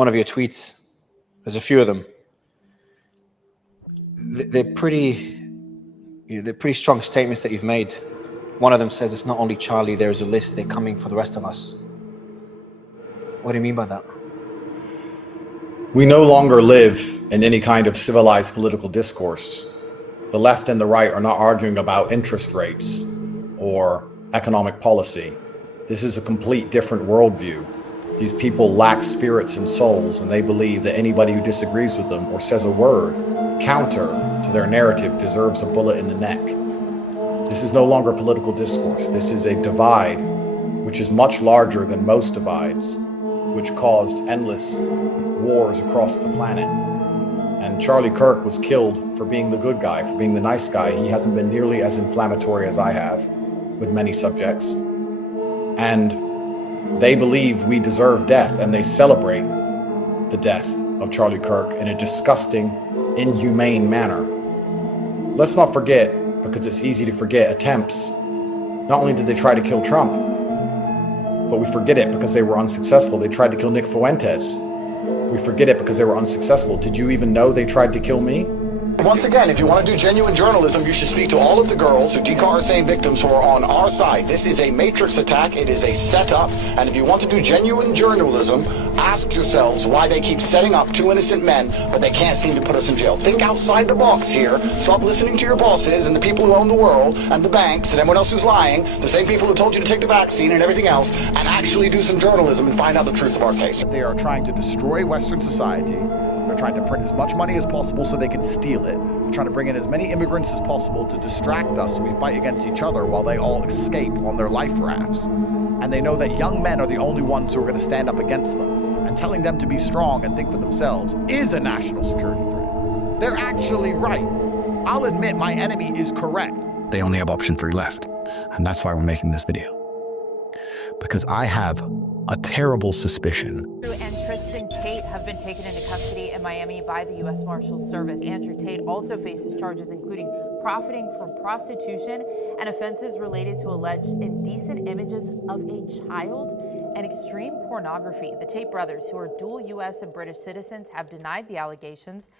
one of your tweets. There's a few of them. They're pretty strong statements that you've made. One of them says it's not only Charlie, there's a list, they're coming for the rest of us. What do you mean by that? We no longer live in any kind of civilized political discourse. The left and the right are not arguing about interest rates or economic policy. This is a complete different worldview. These people lack spirits and souls, and they believe that anybody who disagrees with them or says a word counter to their narrative deserves a bullet in the neck. This is no longer political discourse. This is a divide which is much larger than most divides, which caused endless wars across the planet. And Charlie Kirk was killed for being the good guy, for being the nice guy. He hasn't been nearly as inflammatory as I have with many subjects. And they believe we deserve death, and they celebrate the death of Charlie Kirk in a disgusting, inhumane manner. Let's not forget, because it's easy to forget, attempts. Not only did they try to kill Trump, but we forget it because they were unsuccessful. They tried to kill Nick Fuentes. We forget it because they were unsuccessful. Did you even know they tried to kill me? Once again, if you want to do genuine journalism, you should speak to all of the girls who are saying victims who are on our side. This is a matrix attack. It is a setup. And if you want to do genuine journalism, ask yourselves why they keep setting up two innocent men, but they can't seem to put us in jail. Think outside the box here. Stop listening to your bosses and the people who own the world and the banks and everyone else who's lying, the same people who told you to take the vaccine and everything else, and actually do some journalism and find out the truth of our case. They are trying to destroy Western society. They're trying to print as much money as possible so they can steal it. They're trying to bring in as many immigrants as possible to distract us so we fight against each other while they all escape on their life rafts. And they know that young men are the only ones who are going to stand up against them. And telling them to be strong and think for themselves is a national security threat. They're actually right. I'll admit my enemy is correct. They only have option 3 left. And that's why we're making this video. Because I have a terrible suspicion. And Tate have been taken into custody in Miami by the U.S. Marshals Service. Andrew Tate also faces charges including profiting from prostitution and offenses related to alleged indecent images of a child and extreme pornography. The Tate brothers, who are dual U.S. and British citizens, have denied the allegations.